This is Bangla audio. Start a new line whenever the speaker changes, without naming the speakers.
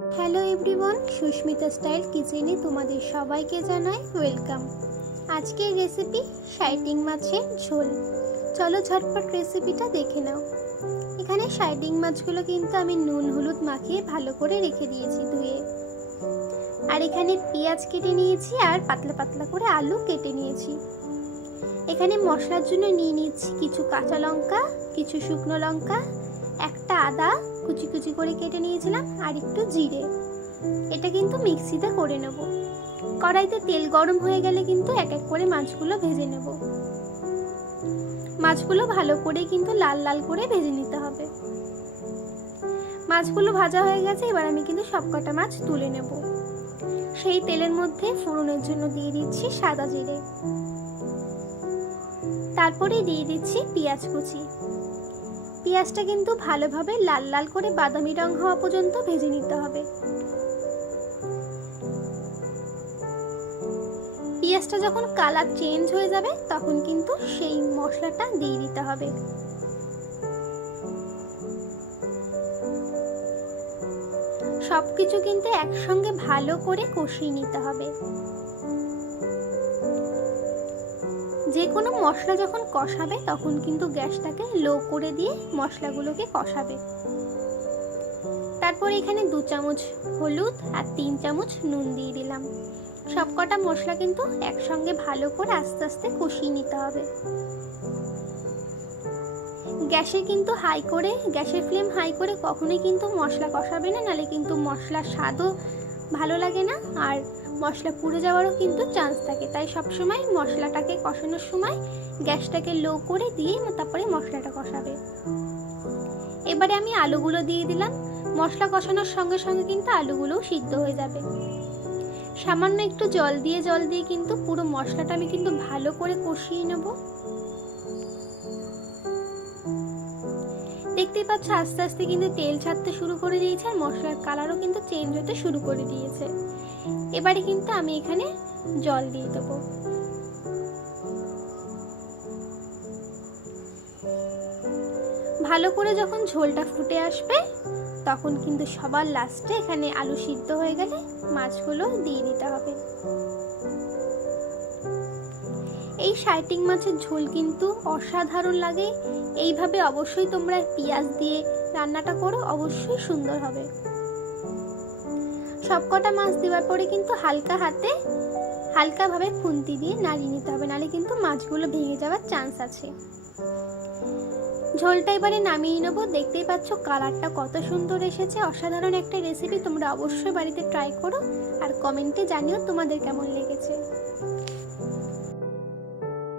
হ্যালো এভরিওয়ান সুস্মিতা স্টাইল কিচেনে তোমাদের সবাইকে জানাই ওয়েলকাম আজকের রেসিপি শাইটিং মাছের ঝোল। চলো ঝটপট রেসিপিটা দেখে নাও। এখানে শাইটিং মাছগুলো কিন্তু আমি নুন, হলুদ মাখিয়ে ভালো করে রেখে দিয়েছি ধুয়ে। আর এখানে পেঁয়াজ কেটে নিয়েছি আর পাতলা পাতলা করে আলু কেটে নিয়েছি। এখানে মশলার জন্য নিয়ে নিচ্ছি কিছু কাঁচা লঙ্কা, কিছু শুকনো লঙ্কা একটা আদা কুচি কুচি করে কেটে নিয়েছিলাম আর একটু জিরে। এটা কিন্তু মিক্সিতে করে নেব। কড়াইতে তেল গরম হয়ে গেলে কিন্তু এক এক করে মাছগুলো ভেজে নেব। মাছগুলো ভালো করে কিন্তু লাল লাল করে ভেজে নিতে হবে। মাছগুলো ভাজা হয়ে গেছে, এবার আমি কিন্তু সবকটা মাছ তুলে নেব। সেই তেলের মধ্যে ফোড়নের জন্য দিয়ে দিচ্ছি সাদা জিরে। তারপরে দিয়ে দিচ্ছি পেঁয়াজ কুচি। পেঁয়াজটা কিন্তু ভালোভাবে লাল লাল করে বাদামি রং হওয়া পর্যন্ত ভেজে নিতে হবে। পেঁয়াজটা যখন কালার চেঞ্জ হয়ে যাবে, তখন কিন্তু সেই মশলাটা দিয়ে দিতে হবে। সব কিছু কিন্তু একসঙ্গে ভালো করে কষিয়ে নিতে হবে। যে কোনো মশলা যখন কষাবে, তখন কিন্তু গ্যাসটাকে লো করে দিয়ে মশলাগুলোকে কষাবে। তারপর এখানে দু চামচ হলুদ আর তিন চামচ নুন দিয়ে দিলাম। সবকটা মশলা কিন্তু একসঙ্গে ভালো করে আস্তে আস্তে কষিয়ে নিতে হবে। গ্যাসে কিন্তু হাই করে, গ্যাসের ফ্লেম হাই করে কখনোই কিন্তু মশলা কষাবে না, নালে কিন্তু মশলার স্বাদও ভালো লাগে না। আর মশলা পুড়ে যাওয়ারও কিন্তু চান্স থাকে। তাই সবসময় মশলাটাকে কষানোর সময় গ্যাসটাকে লো করে দিয়ে তারপরে মশলাটা কষাবে। এবারে আমি আলুগুলো দিয়ে দিলাম। মশলা কষানোর সঙ্গে সঙ্গে কিন্তু আলুগুলোও সিদ্ধ হয়ে যাবে। সামান্য একটু জল দিয়ে জল দিয়ে কিন্তু পুরো মশলাটা আমি কিন্তু ভালো করে কষিয়ে নেব। দেখতেই পাচ্ছ, আস্তে আস্তে কিন্তু তেল ছাড়তে শুরু করে দিয়েছে আর মশলার কালারও কিন্তু চেঞ্জ হতে শুরু করে দিয়েছে। এবারে কিন্তু আমি এখানে জল দিয়ে দেবো। ভালো করে যখন ঝোলটা ফুটে আসবে, তখন কিন্তু সবার লাস্টে এখানে আলু সিদ্ধ হয়ে গেলে মাছগুলো দিয়ে দিতে হবে। এই শাইটিং মাছের ঝোল কিন্তু অসাধারণ লাগে। এইভাবে অবশ্যই তোমরা পেঁয়াজ দিয়ে রান্নাটা করো, অবশ্যই সুন্দর হবে। সবকটা মাছ দেওয়ার পরে কিন্তু হালকা হাতে, হালকাভাবে খুন্তি দিয়ে নাড়িয়ে নিতে হবে। নাহলে কিন্তু মাছগুলো ভেঙে যাওয়ার চান্স আছে। ঝোলটা এবারে নামিয়ে নেব। দেখতেই পাচ্ছ কালারটা কত সুন্দর এসেছে। অসাধারণ একটা রেসিপি তোমরা অবশ্যই বাড়িতে ট্রাই করো। আর কমেন্টে জানিও তোমাদের কেমন লেগেছে।